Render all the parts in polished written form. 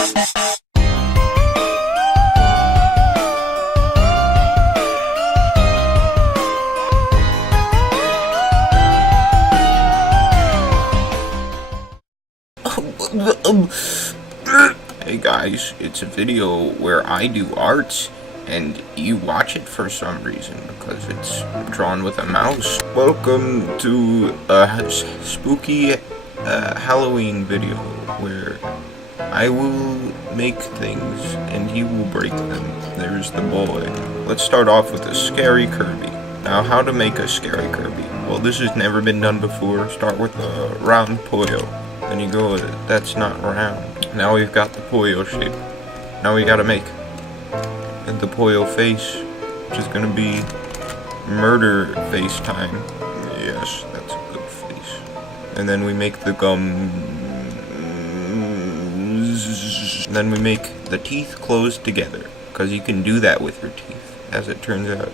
Hey guys, it's a video where I do art and you watch it for some reason because it's drawn with a mouse. Welcome to a spooky Halloween video where I will make things and he will break them. There's the boy. Let's start off with a scary Kirby. Now, how to make a scary Kirby? Well, this has never been done before. Start with a round Poyo. Then you go, that's not round. Now we've got the Poyo shape. Now we gotta make the Poyo face, which is gonna be murder face time. Yes, that's a good face. And then we make the gums. And then we make the teeth close together, because you can do that with your teeth, as it turns out.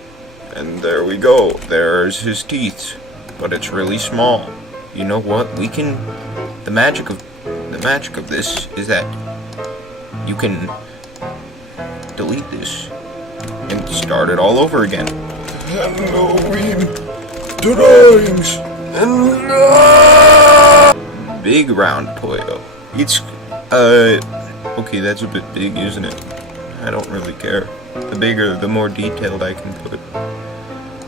And there we go. There's his teeth, but it's really small. You know what? We can. The magic of this is that you can delete this and start it all over again. Halloween drawings and big round Poyo. It's okay, that's a bit big, isn't it? I don't really care. The bigger, the more detailed I can put it.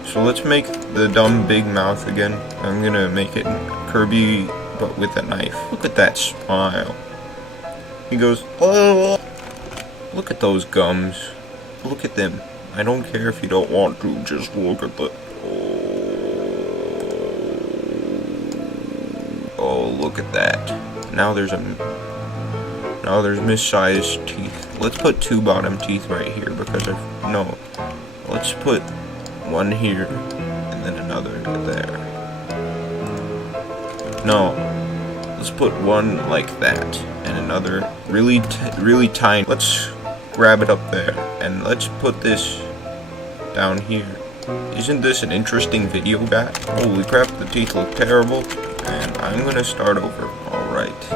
So let's make the dumb big mouth again. I'm gonna make it Kirby, but with a knife. Look at that smile. He goes, oh, look at those gums. Look at them. I don't care if you don't want to, just look at the, oh, look at that. Now there's missized teeth. Let's put two bottom teeth right here because no. Let's put one here and then another there. No, let's put one like that and another really tiny. Let's grab it up there and let's put this down here. Isn't this an interesting video, guy? Holy crap, the teeth look terrible. And I'm gonna start over. Alright.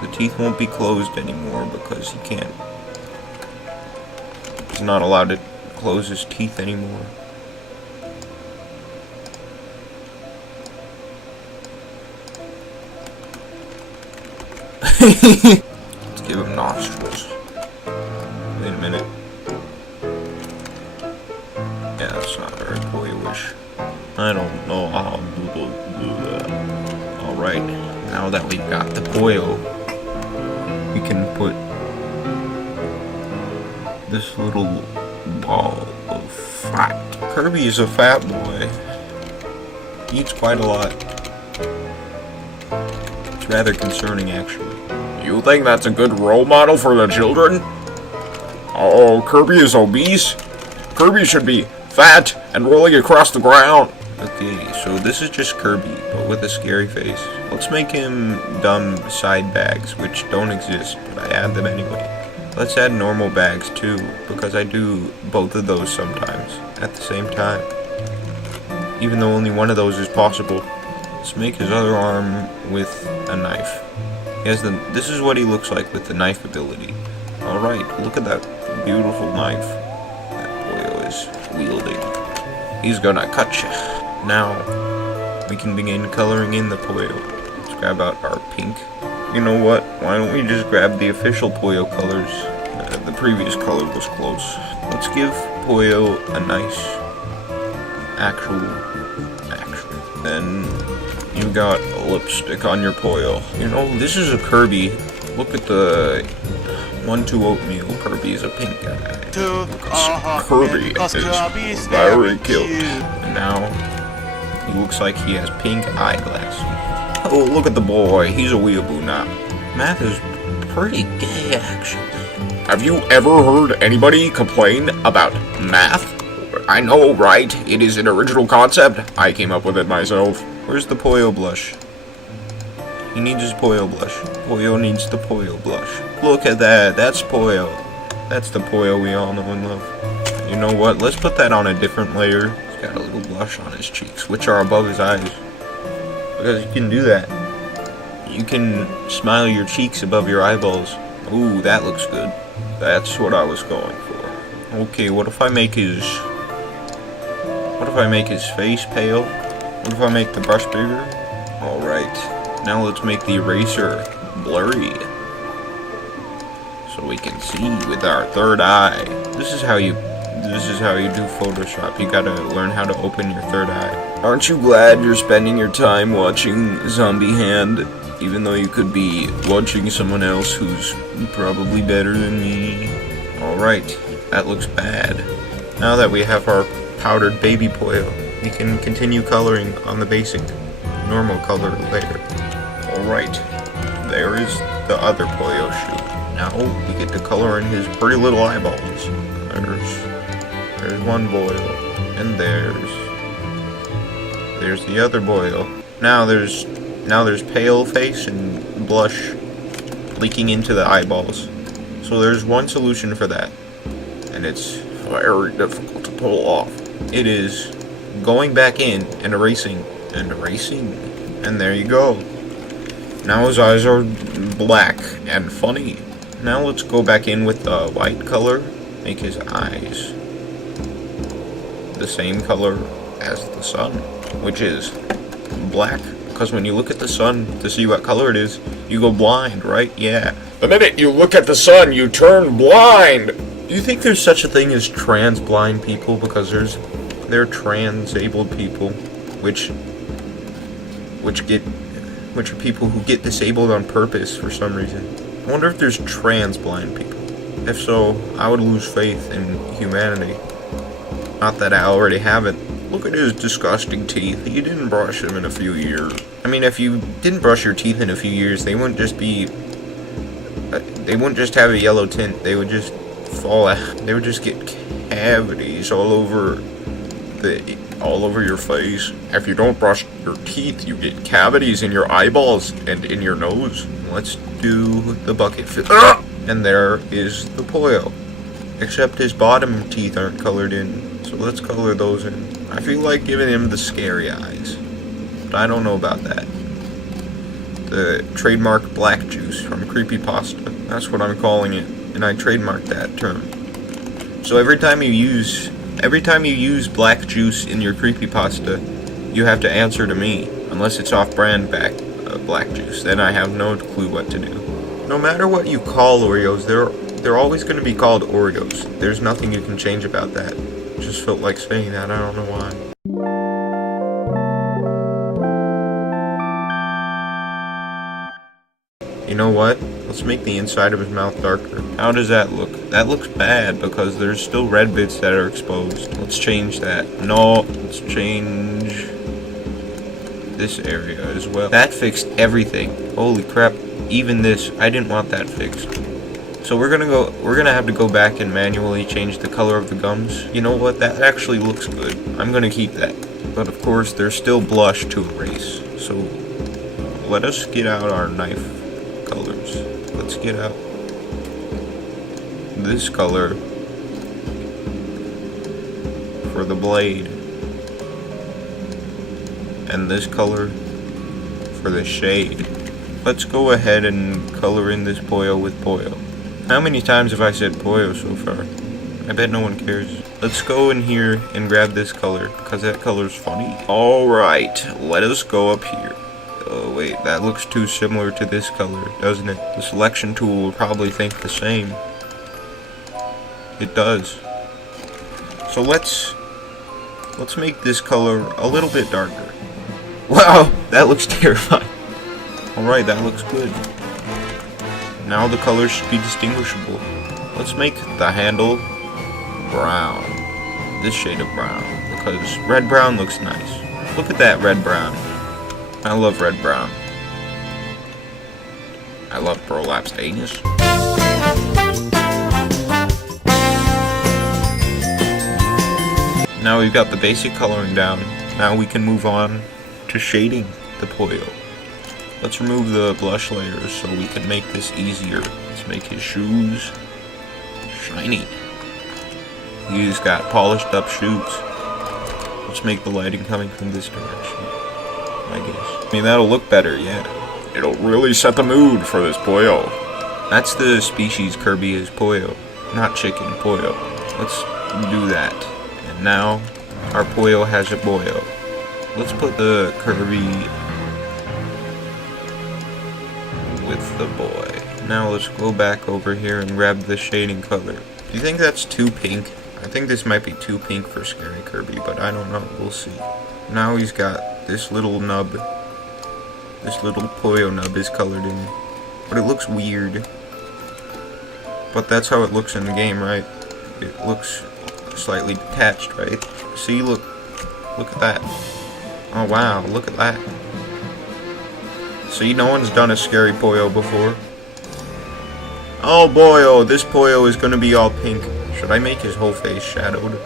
The teeth won't be closed anymore because he can't. He's not allowed to close his teeth anymore. Let's give him nostrils. Wait a minute. Yeah, that's not very Poyo-ish. I don't know how to do that. Alright, now that we've got the Poyo, we can put this little ball of fat. Kirby is a fat boy. He eats quite a lot. It's rather concerning, actually. You think that's a good role model for the children? Oh, Kirby is obese? Kirby should be fat and rolling across the ground. Okay, so this is just Kirby, but with a scary face. Let's make him dumb side bags, which don't exist, but I add them anyway. Let's add normal bags too, because I do both of those sometimes, at the same time. Even though only one of those is possible. Let's make his other arm with a knife. He has this is what he looks like with the knife ability. Alright, look at that beautiful knife that Poyo is wielding. He's gonna cut you. Now, we can begin coloring in the Poyo. Let's grab out our pink. You know what? Why don't we just grab the official Poyo colors? The previous color was close. Let's give Poyo a nice actual. Then you got a lipstick on your Poyo. You know, this is a Kirby. Look at the 1-2 oatmeal. Kirby is a pink guy. Kirby is very cute. And now he looks like he has pink eyeglasses. Oh, look at the boy. He's a weeaboo now. Math is pretty gay, actually. Have you ever heard anybody complain about math? I know, right? It is an original concept. I came up with it myself. Where's the Poyo blush? He needs his Poyo blush. Poyo needs the Poyo blush. Look at that. That's Poyo. That's the Poyo we all know and love. You know what? Let's put that on a different layer. He's got a little blush on his cheeks, which are above his eyes. Because you can do that. You can smile your cheeks above your eyeballs. Ooh, that looks good. That's what I was going for. Okay, what if I make his face pale? What if I make the brush bigger? Alright, now let's make the eraser blurry. So we can see with our third eye. This is how you do Photoshop. You gotta learn how to open your third eye. Aren't you glad you're spending your time watching Zombiehand, even though you could be watching someone else who's probably better than me? Alright, that looks bad. Now that we have our powdered baby Poyo, we can continue coloring on the basic, normal color later. Alright, there is the other Poyo shoe. Now we get to color in his pretty little eyeballs. There's one Boyo, and there's the other Boyo. Now there's pale face and blush leaking into the eyeballs. So there's one solution for that, and it's very difficult to pull off. It is going back in and erasing, and there you go. Now his eyes are black and funny. Now let's go back in with the white color, make his eyes the same color as the sun, which is black, because when you look at the sun to see what color it is, you go blind, right? Yeah. The minute you look at the sun, you turn blind! Do you think there's such a thing as trans blind people? Because there are trans-abled people, which are people who get disabled on purpose for some reason. I wonder if there's trans blind people. If so, I would lose faith in humanity. Not that I already haven't. Look at his disgusting teeth. He didn't brush them in a few years. I mean, if you didn't brush your teeth in a few years, they wouldn't just have a yellow tint. They would just fall out. They would just get cavities all over your face. If you don't brush your teeth, you get cavities in your eyeballs and in your nose. Let's do the bucket fish. And there is the Poyo. Except his bottom teeth aren't colored in, so let's color those in. I feel like giving him the scary eyes, but I don't know about that. The trademark black juice from Creepypasta. That's what I'm calling it, and I trademarked that term. So every time you use black juice in your Creepypasta, you have to answer to me, unless it's off-brand black juice. Then I have no clue what to do. No matter what you call Oreos, they're always going to be called Oreos. There's nothing you can change about that. Just felt like saying that, I don't know why. You know what? Let's make the inside of his mouth darker. How does that look? That looks bad because there's still red bits that are exposed. Let's change that. No, let's change this area as well. That fixed everything. Holy crap. Even this, I didn't want that fixed. So we're gonna have to go back and manually change the color of the gums. You know what? That actually looks good. I'm gonna keep that. But of course, there's still blush to erase. So let us get out our knife colors. Let's get out this color for the blade, and this color for the shade. Let's go ahead and color in this Poyo with Poyo. How many times have I said Poyo so far? I bet no one cares. Let's go in here and grab this color, because that color's funny. Alright, let us go up here. Oh wait, that looks too similar to this color, doesn't it? The selection tool will probably think the same. It does. So let's make this color a little bit darker. Wow, that looks terrifying. Alright, that looks good. Now the colors should be distinguishable. Let's make the handle brown. This shade of brown. Because red-brown looks nice. Look at that red-brown. I love red-brown. I love prolapsed anus. Now we've got the basic coloring down. Now we can move on to shading the Poyo. Let's remove the blush layers so we can make this easier. Let's make his shoes shiny. He's got polished up shoes. Let's make the lighting coming from this direction, I guess. I mean, that'll look better, yeah. It'll really set the mood for this Poyo. That's the species Kirby is, Pollo. Not chicken, Pollo. Let's do that. And now, our Pollo has a boyo. Let's put the Kirby with the boy. Now let's go back over here and grab the shading color. Do you think that's too pink? I think this might be too pink for Scary Kirby, but I don't know. We'll see. Now he's got this little nub. This little Pollo nub is colored in. But it looks weird. But that's how it looks in the game, right? It looks slightly detached, right? See, look at that. Oh wow, look at that. See, no one's done a Scary Pollo before. Oh boy, this Pollo is gonna be all pink. Should I make his whole face shadowed?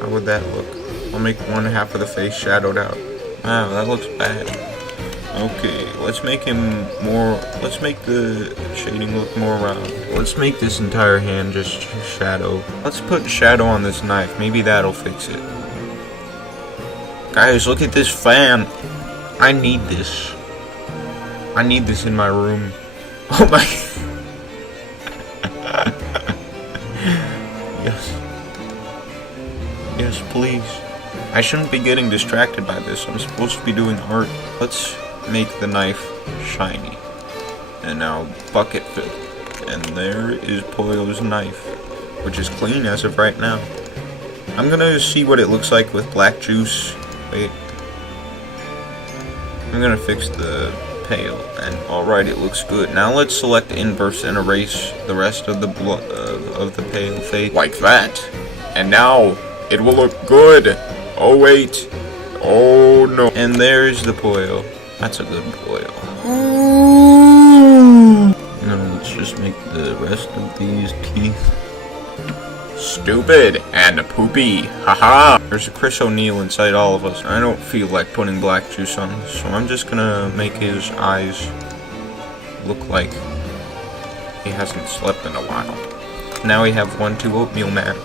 How would that look? I'll make one half of the face shadowed out. Wow, that looks bad. Okay, let's make him more, let's make the shading look more round. Let's make this entire hand just shadow. Let's put shadow on this knife, maybe that'll fix it. Guys, look at this fan. I need this. I need this in my room. Oh my. Yes. Yes, please. I shouldn't be getting distracted by this. I'm supposed to be doing art. Let's make the knife shiny. And now bucket fill. And there is Pollo's knife, which is clean as of right now. I'm gonna see what it looks like with black juice. Wait. I'm gonna fix the pale, and alright, it looks good. Now let's select inverse and erase the rest of the of the pale face like that. And now it will look good. Oh wait. Oh no. And there's the Pollo. That's a good Pollo. Now let's just make the rest of these teeth stupid and poopy. Haha. There's a Chris O'Neill inside all of us. I don't feel like putting black juice on this, so I'm just gonna make his eyes look like he hasn't slept in a while. Now we have 1-2 Oatmeal Man.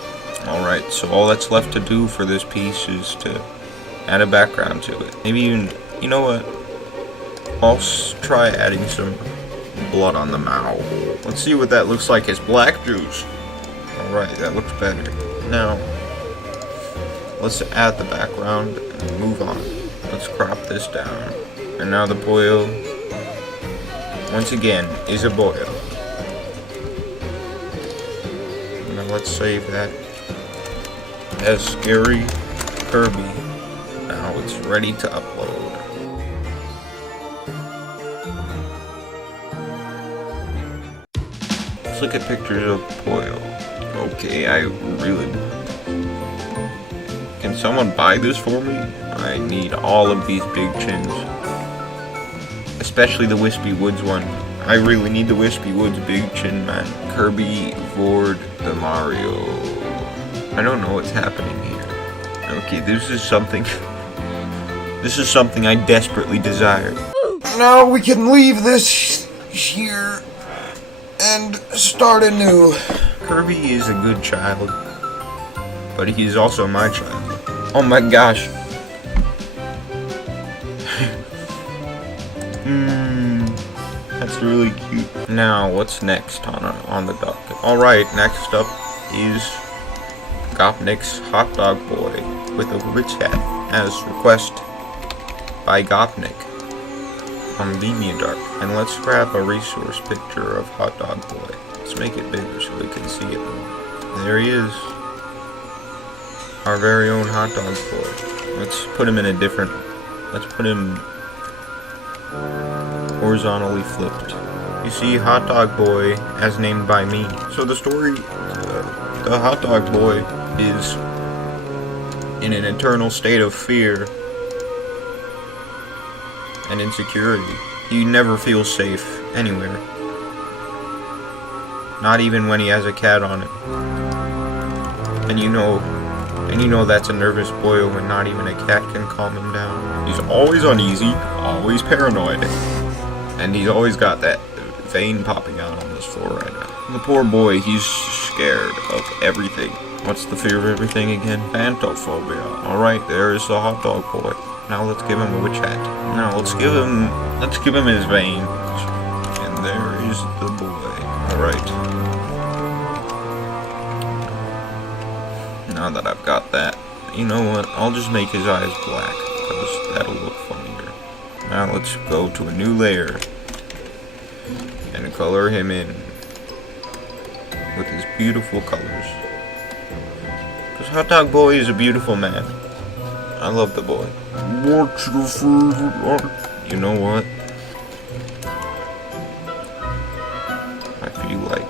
Alright, so all that's left to do for this piece is to add a background to it. Maybe even, you know what? I'll try adding some blood on the mouth. Let's see what that looks like as black juice. Alright, that looks better. Now, let's add the background and move on. Let's crop this down. And now the Pollo, once again, is a boyo. Now let's save that as Scary Kirby. Now it's ready to upload. Let's look at pictures of Pollo. Okay, I really... Can someone buy this for me? I need all of these big chins. Especially the Wispy Woods one. I really need the Wispy Woods big chin, man. Kirby Vord the Mario. I don't know what's happening here. Okay, this is something... This is something I desperately desire. Now we can leave this here and start anew. Kirby is a good child, but he is also my child. Oh my gosh. That's really cute. Now, what's next on the docket? Alright, next up is Gopnik's Hotdog Boy with a witch hat, as requested by Gopnik on DeviantArt. And let's grab a resource picture of Hotdog Boy. Let's make it bigger so we can see it more. There he is. Our very own Hotdog Boy. Let's put him in a different... Let's put him horizontally flipped. You see, Hotdog Boy, as named by me. So the story... the Hotdog Boy is in an eternal state of fear and insecurity. He never feels safe anywhere. Not even when he has a cat on him. And you know that's a nervous boy when not even a cat can calm him down. He's always uneasy, always paranoid. And he's always got that vein popping out on his floor right now. The poor boy, he's scared of everything. What's the fear of everything again? Phantophobia. Alright, there is the Hotdog Boy. Now let's give him a witch hat. Now let's give him his veins. And there is the boy. Alright. Now that I've got that, you know what? I'll just make his eyes black, because that'll look funnier. Now let's go to a new layer and color him in with his beautiful colors. Because Hotdog Boy is a beautiful man. I love the boy. What's your favorite art? You know what? I feel like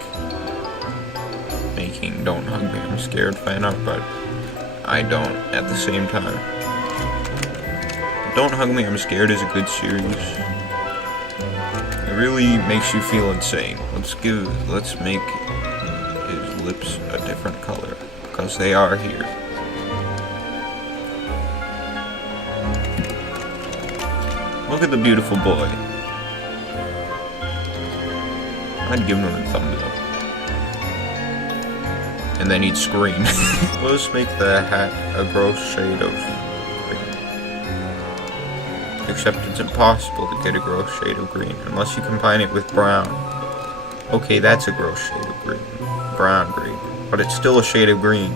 making Don't Hug Me, I'm Scared fan art, but I don't at the same time. Don't Hug Me, I'm Scared is a good series. It really makes you feel insane. Let's make his lips a different color, because they are here. Look at the beautiful boy. I'd give him a thumbs up. And then he'd scream. Let's make the hat a gross shade of green. Except it's impossible to get a gross shade of green unless you combine it with brown. Okay, that's a gross shade of green. Brown green. But it's still a shade of green.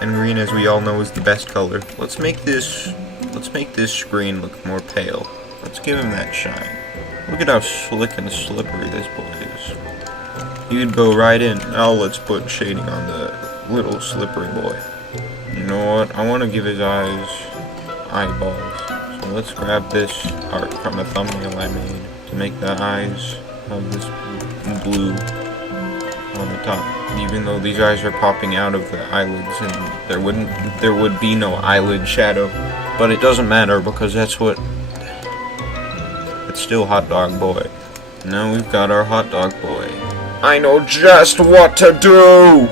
And green, as we all know, is the best color. Let's make this screen look more pale. Let's give him that shine. Look at how slick and slippery this boy is. You'd go right in. Now let's put shading on the little slippery boy. You know what? I want to give his eyes eyeballs. So let's grab this art from a thumbnail I made to make the eyes have this blue on the top. Even though these eyes are popping out of the eyelids and there would be no eyelid shadow. But it doesn't matter because it's still Hotdog Boy. Now we've got our Hotdog Boy. I know just what to do!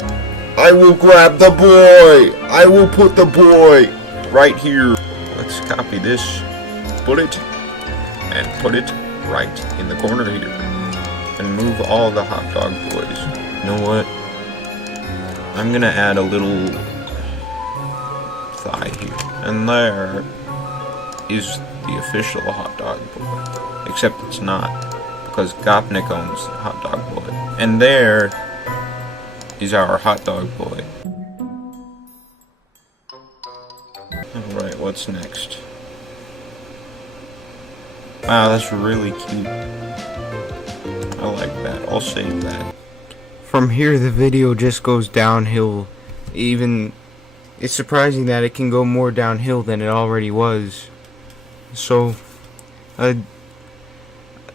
I will grab the boy! I will put the boy right here. Let's copy this, put it right in the corner here. And move all the Hotdog Boys. You know what? I'm gonna add a little thigh here. And there is the official Hotdog Boy. Except it's not, because Gopnik owns Hotdog Boy. And there is our Hotdog Boy. Alright, what's next? Wow, that's really cute. I like that. I'll save that. From here, the video just goes downhill. It's surprising that it can go more downhill than it already was. So,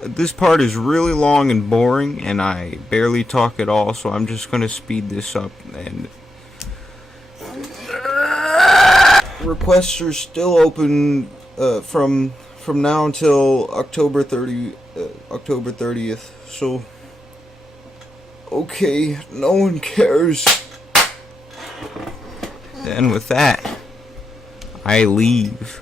this part is really long and boring, and I barely talk at all, so I'm just gonna speed this up. And requests are still open from now until October 30th. So, okay, no one cares. And with that, I leave.